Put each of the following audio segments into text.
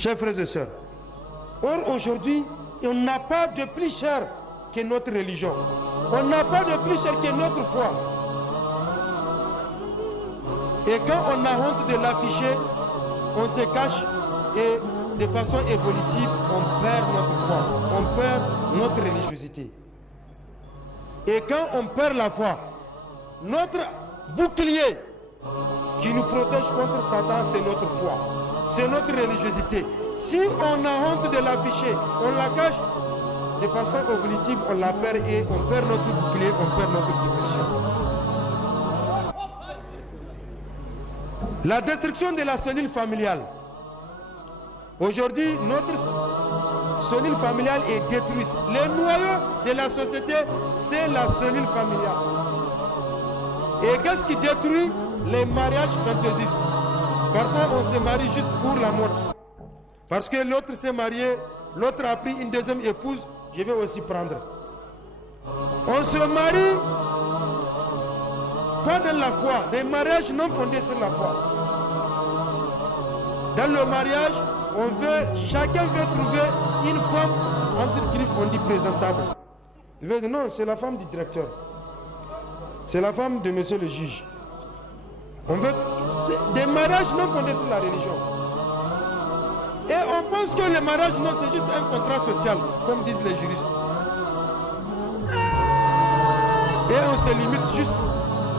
chers frères et sœurs. Or aujourd'hui, on n'a pas de plus cher que notre religion. On n'a pas de plus cher que notre foi. Et quand on a honte de l'afficher, on se cache et de façon évolutive, on perd notre foi, on perd notre religiosité. Et quand on perd la foi, notre bouclier qui nous protège contre Satan, c'est notre foi, c'est notre religiosité. Si on a honte de l'afficher, on la cache, de façon évolutive, on la perd et on perd notre bouclier, on perd notre protection. La destruction de la cellule familiale. Aujourd'hui, notre cellule familiale est détruite. Le noyau de la société, c'est la cellule familiale. Et qu'est-ce qui détruit les mariages fantaisistes? Parfois, on se marie juste pour la mode. Parce que l'autre s'est marié, l'autre a pris une deuxième épouse, je vais aussi prendre. On se marie pas dans la foi, des mariages non fondés sur la foi. Dans le mariage, chacun veut trouver une femme, entre griffes on dit présentable. Il veut dire non, c'est la femme du directeur. C'est la femme de monsieur le juge. On veut des mariages non fondés sur la religion. Et on pense que le mariage, non, c'est juste un contrat social, comme disent les juristes. Et on se limite juste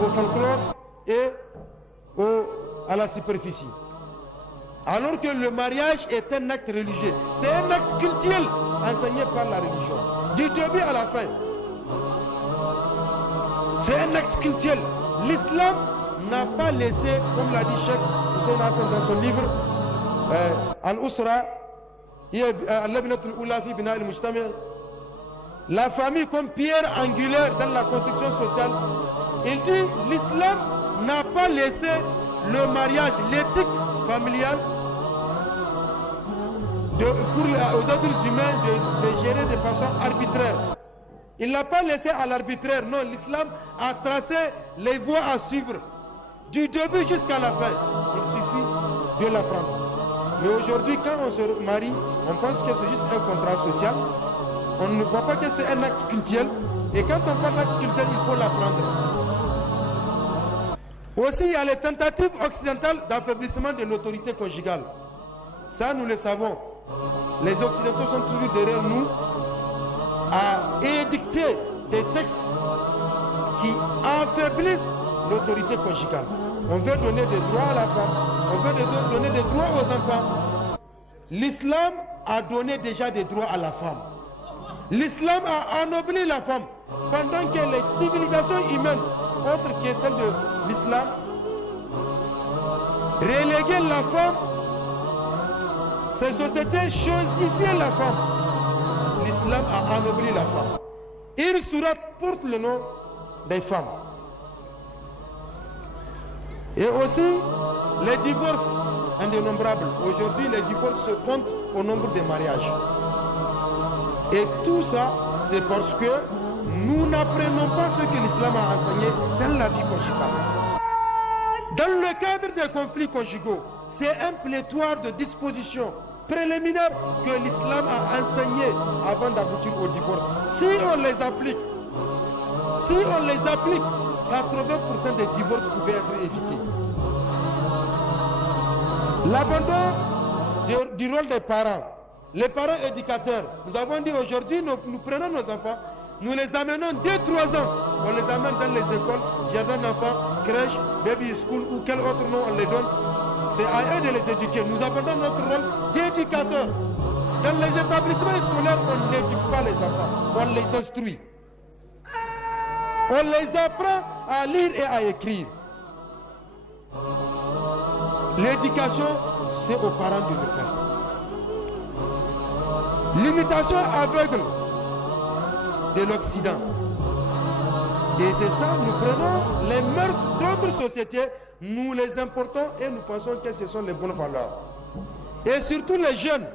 au folklore et à la superficie. Alors que le mariage est un acte religieux. C'est un acte cultuel enseigné par la religion. Du début à la fin. C'est un acte cultuel. L'islam n'a pas laissé, comme l'a dit Cheikh Hussein Hassan dans son livre, Al-Usra, la famille comme pierre angulaire dans la construction sociale. Il dit l'islam n'a pas laissé le mariage, l'éthique familiale aux êtres humains de gérer de façon arbitraire. Il n'a pas laissé à l'arbitraire, non, l'islam a tracé les voies à suivre du début jusqu'à la fin. Il suffit de l'apprendre. Mais aujourd'hui, quand on se marie, on pense que c'est juste un contrat social. On ne voit pas que c'est un acte cultuel. Et quand on parle d'acte cultuel, il faut l'apprendre. Aussi, il y a les tentatives occidentales d'affaiblissement de l'autorité conjugale. Ça, nous le savons. Les Occidentaux sont toujours derrière nous à édicter des textes qui affaiblissent l'autorité conjugale. On veut donner des droits à la femme, on veut donner des droits aux enfants. L'islam a donné déjà des droits à la femme. L'islam a anobli la femme, pendant que les civilisations humaines, autres que celles de l'islam, reléguaient la femme, ces sociétés chosifiaient la femme. L'islam a anobli la femme. Une sourate porte le nom des femmes. Et aussi, les divorces indénombrables. Aujourd'hui, les divorces se comptent au nombre des mariages. Et tout ça, c'est parce que nous n'apprenons pas ce que l'islam a enseigné dans la vie conjugale. Dans le cadre des conflits conjugaux, c'est un pléthore de dispositions préliminaires que l'islam a enseignées avant d'aboutir au divorce. Si on les applique, 80% des divorces pouvaient être évités. L'abandon du rôle des parents. Les parents éducateurs, nous avons dit aujourd'hui, nous prenons nos enfants, nous les amenons dès 3 ans, on les amène dans les écoles, jardin d'enfants, crèche, baby school ou quel autre nom on les donne. C'est à eux de les éduquer. Nous abandonnons notre rôle d'éducateur. Dans les établissements scolaires, on n'éduque pas les enfants, on les instruit. On les apprend à lire et à écrire. L'éducation, c'est aux parents de le faire. L'imitation aveugle de l'Occident. Et c'est ça, nous prenons les mœurs d'autres sociétés, nous les importons et nous pensons que ce sont les bonnes valeurs. Et surtout les jeunes.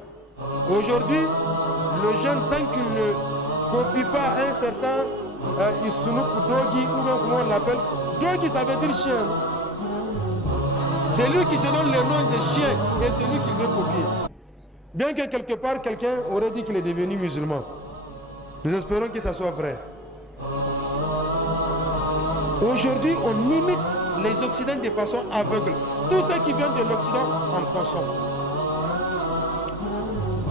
Aujourd'hui, le jeune, tant qu'il ne copie pas un certain Isunup Dogi, ou bien comment on l'appelle, Dogi ça veut dire chien. C'est lui qui se donne le nom de chien et c'est lui qui veut copier. Bien que quelque part, quelqu'un aurait dit qu'il est devenu musulman. Nous espérons que ça soit vrai. Aujourd'hui, on imite les Occidentaux de façon aveugle. Tout ce qui vient de l'Occident, on consomme.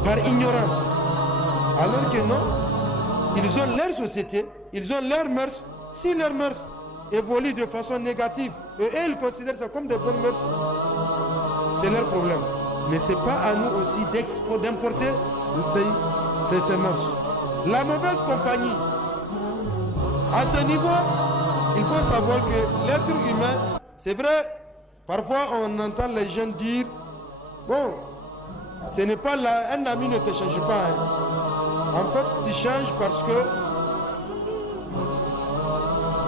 Par ignorance. Alors que non, ils ont leur société, ils ont leurs mœurs. Si leurs mœurs évoluent de façon négative, et eux, ils considèrent ça comme des bonnes mœurs, c'est leur problème. Mais ce n'est pas à nous aussi d'importer ces mœurs. La mauvaise compagnie, à ce niveau, il faut savoir que l'être humain, c'est vrai, parfois on entend les gens dire, bon, ce n'est pas là, un ami ne te change pas. Hein. En fait, tu changes parce que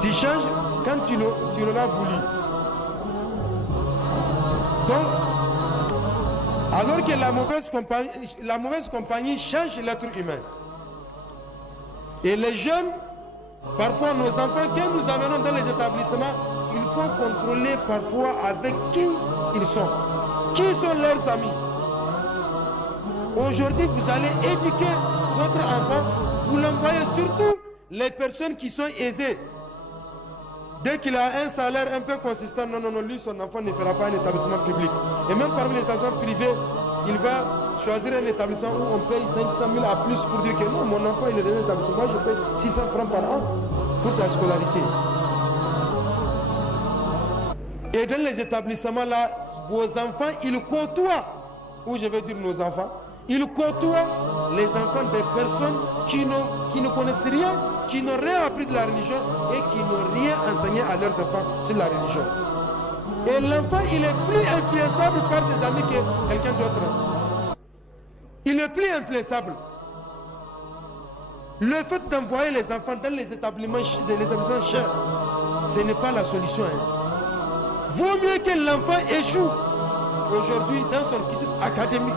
tu changes quand tu l'auras voulu. Donc, alors que la mauvaise compagnie change l'être humain. Et les jeunes, parfois nos enfants, quand nous amenons dans les établissements, il faut contrôler parfois avec qui ils sont. Qui sont leurs amis. Aujourd'hui, vous allez éduquer votre enfant, vous l'envoyez surtout les personnes qui sont aisées. Dès qu'il a un salaire un peu consistant, non, lui, son enfant ne fera pas un établissement public. Et même parmi les établissements privés, il va choisir un établissement où on paye 500 000 à plus pour dire que non, mon enfant, il est dans un établissement, moi, je paye 600 francs par an pour sa scolarité. Et dans les établissements là, vos enfants, ils côtoient, ou je vais dire nos enfants, ils côtoient les enfants des personnes qui ne connaissent rien, qui n'ont rien appris de la religion et qui n'ont rien enseigné à leurs enfants sur la religion. Et l'enfant, il est plus influençable par ses amis que quelqu'un d'autre. Il est plus influençable. Le fait d'envoyer les enfants dans les établissements chers, ce n'est pas la solution. Hein. Vaut mieux que l'enfant échoue aujourd'hui dans son cursus académique.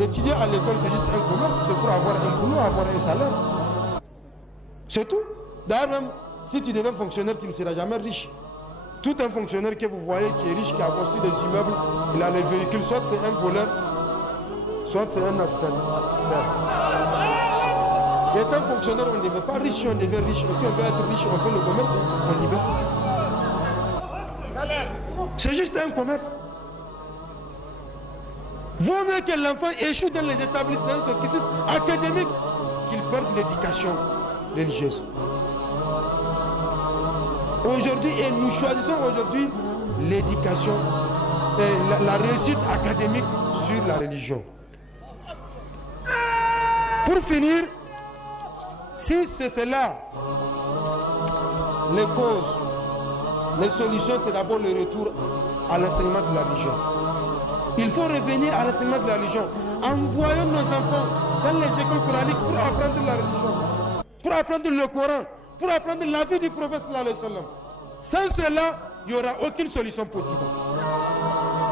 Étudier à l'école, c'est juste un commerce, c'est pour avoir un boulot, avoir un salaire. C'est tout. D'ailleurs, même si tu deviens fonctionnaire, tu ne seras jamais riche. Tout un fonctionnaire que vous voyez qui est riche, qui a construit des immeubles, il a les véhicules, soit c'est un voleur, soit c'est un assassin. Et étant fonctionnaire, on ne devient pas riche, on devient riche. Si on veut être riche, on fait le commerce, on y va. C'est juste un commerce. Vaut mieux que l'enfant échoue dans les établissements académiques qu'il perde l'éducation religieuse. Aujourd'hui, et nous choisissons aujourd'hui l'éducation, la réussite académique sur la religion. Pour finir, si c'est cela, les causes, les solutions, c'est d'abord le retour à l'enseignement de la religion. Il faut revenir à l'enseignement de la religion. Envoyons nos enfants dans les écoles coraniques pour apprendre la religion, pour apprendre le Coran, pour apprendre la vie du prophète sallallahu alayhi wa sallam. Sans cela, il n'y aura aucune solution possible.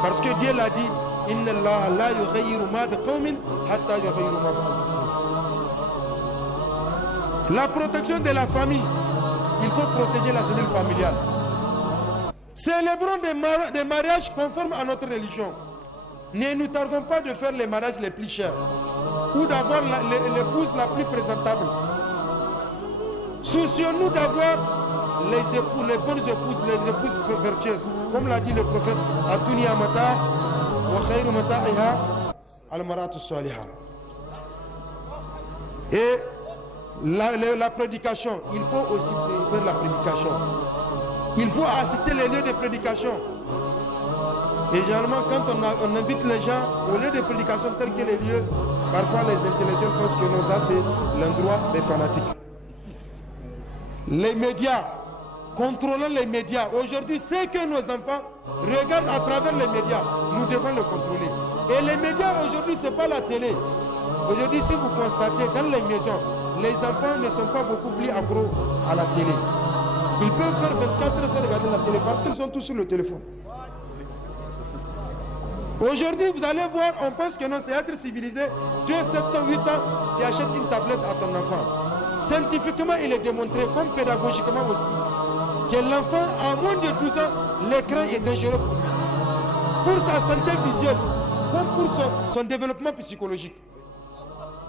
Parce que Dieu l'a dit, Inna Allah la yughayyiru ma biqawmin hatta yughayyiru ma bi anfusihim. La protection de la famille, il faut protéger la cellule familiale. Célébrons des mariages conformes à notre religion. Ne nous targuons pas de faire les mariages les plus chers ou d'avoir l'épouse la plus présentable. Soucions-nous d'avoir les bonnes épouses, les épouses vertueuses. Comme l'a dit le prophète, Ad-dunya mata wa khayru mata'iha al-maratu salihah. Et la prédication, il faut aussi faire la prédication. Il faut assister les lieux de prédication. Et généralement, quand on invite les gens aux lieux de prédication tels que les lieux, parfois les intellectuels pensent que non, ça c'est l'endroit des fanatiques. Les médias, contrôlons les médias. Aujourd'hui, c'est que nos enfants regardent à travers les médias. Nous devons le contrôler. Et les médias aujourd'hui, ce n'est pas la télé. Aujourd'hui, si vous constatez dans les maisons, les enfants ne sont pas beaucoup plus accros à la télé. Ils peuvent faire 24 heures sans regarder la télé parce qu'ils sont tous sur le téléphone. Aujourd'hui, vous allez voir, on pense que non, c'est être civilisé. 2, 7 ans, 8 ans, tu achètes une tablette à ton enfant. Scientifiquement, il est démontré, comme pédagogiquement aussi, que l'enfant, à moins de 12 ans, l'écran est dangereux pour lui. Pour sa santé visuelle, même pour son développement psychologique.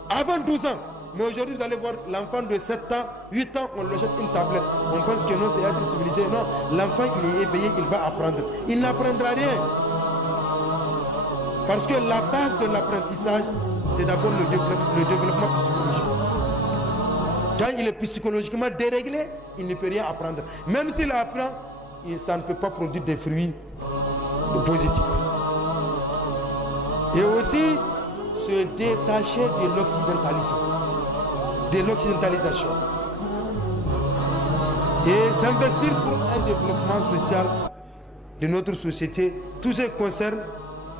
Avant 12 ans. Mais aujourd'hui, vous allez voir l'enfant de 7 ans, 8 ans, on lui jette une tablette. On pense que non, c'est être civilisé. Non, l'enfant, il est éveillé, il va apprendre. Il n'apprendra rien. Parce que la base de l'apprentissage, c'est d'abord le développement psychologique. Quand il est psychologiquement déréglé, il ne peut rien apprendre. Même s'il apprend, ça ne peut pas produire des fruits positifs. Et aussi, se détacher de l'occidentalisme, de l'occidentalisation. Et s'investir pour un développement social de notre société. Tout ce qui concerne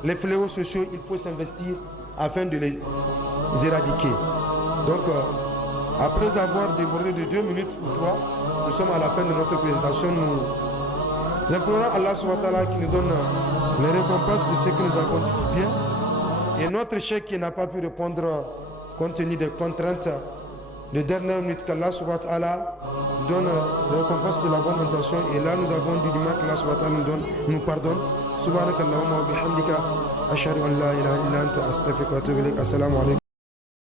les fléaux sociaux, il faut s'investir afin de les éradiquer. Donc, après avoir débordé de 2 minutes ou 3, nous sommes à la fin de notre présentation. Nous implorons Allah subhanahu wa ta'ala qui nous donne les récompenses de ce que nous avons dit bien. Et notre chef qui n'a pas pu répondre compte tenu des contraintes de dernière minute qu'Allah subhanahu wa ta'ala donne les récompenses de la bonne intention. Et là nous avons dit du mal qu'Allah subhanahu wa ta'ala nous pardonne. Subhanakallahumma wa bihamdika ashhadu an la ilaha illa anta astaghfiruka wa atubu ilayk. Assalamu alaikum.